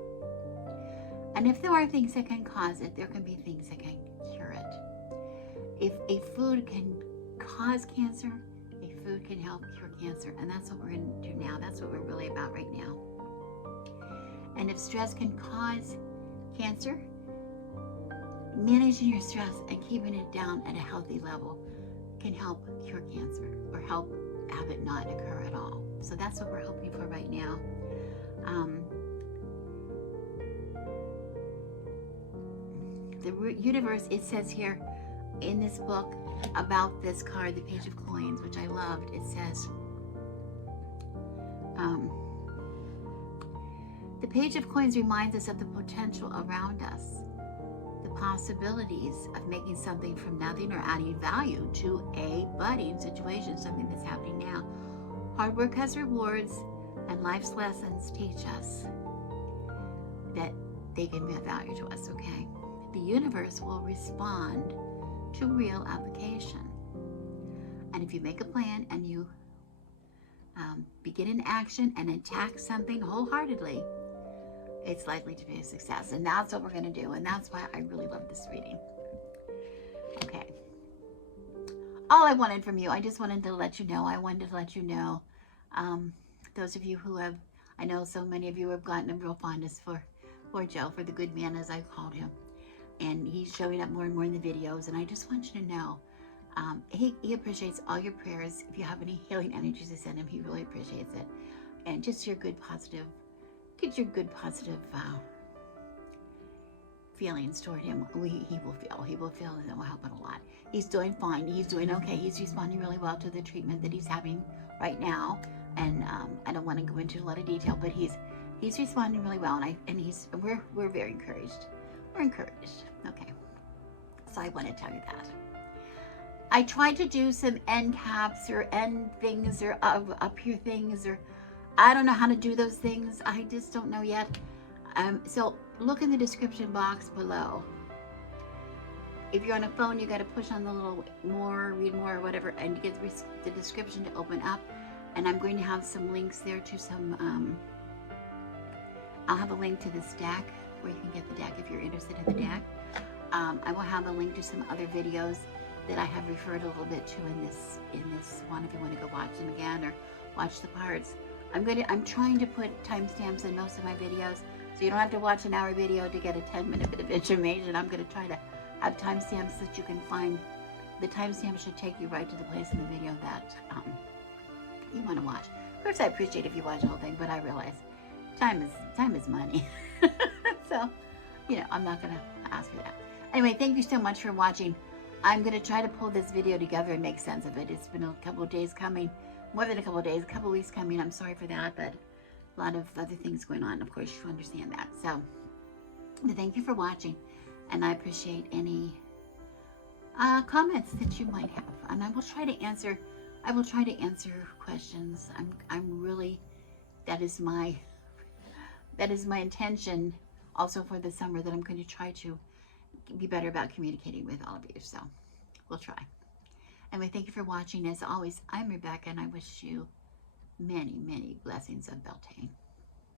And if there are things that can cause it, there can be things that can cure it. If a food can cause cancer, a food can help cure cancer. And that's what we're going to do now. That's what we're really about right now. And if stress can cause cancer, managing your stress and keeping it down at a healthy level can help cure cancer or help have it not occur at all. So that's what we're hoping for right now. The universe, it says here in this book about this card, the Page of Coins, which I loved, it says, the Page of Coins reminds us of the potential around us, the possibilities of making something from nothing or adding value to a budding situation, something that's happening now. Hard work has rewards, and life's lessons teach us that they can be of value to us, okay? The universe will respond to real application. And if you make a plan and you begin an action and attack something wholeheartedly, it's likely to be a success. And that's what we're going to do. And that's why I really love this reading. Okay. All I wanted from you, I just wanted to let you know. I wanted to let you know, those of you who have, I know so many of you have gotten a real fondness for Joe, for the good man, as I've called him. And he's showing up more and more in the videos. And I just want you to know, he appreciates all your prayers. If you have any healing energies to send him, he really appreciates it. And just your good positive, get your good positive feelings toward him, he will feel, and it will help him a lot. He's doing fine. He's doing okay. He's responding really well to the treatment that he's having right now. And I don't want to go into a lot of detail, but he's responding really well, and we're very encouraged. We're encouraged. Okay. So I want to tell you that. I tried to do some end caps or end things or up here things, or I don't know how to do those things. I just don't know yet. So look in the description box below. If you're on a phone, you got to push on the little more, read more, or whatever, and you get the description to open up. And I'm going to have some links there to some, I'll have a link to this deck where you can get the deck if you're interested in the deck. I will have a link to some other videos that I have referred a little bit to in this one, if you want to go watch them again or watch the parts. I'm trying to put timestamps in most of my videos, so you don't have to watch an hour video to get a 10-minute bit of information. I'm going to try to have timestamps that you can find. The timestamp should take you right to the place in the video that you want to watch. Of course, I appreciate if you watch the whole thing, but I realize time is money. So, you know, I'm not going to ask for that. Anyway, thank you so much for watching. I'm going to try to pull this video together and make sense of it. It's been a couple of days coming, more than a couple of days, a couple of weeks coming. I'm sorry for that, but a lot of other things going on. Of course, you understand that. So, thank you for watching, and I appreciate any comments that you might have, and I will try to answer. I will try to answer questions. I'm really, that is my intention also for the summer, that I'm going to try to be better about communicating with all of you. So we'll try. Anyway, thank you for watching. As always, I'm Rebecca, and I wish you many, many blessings of Beltane.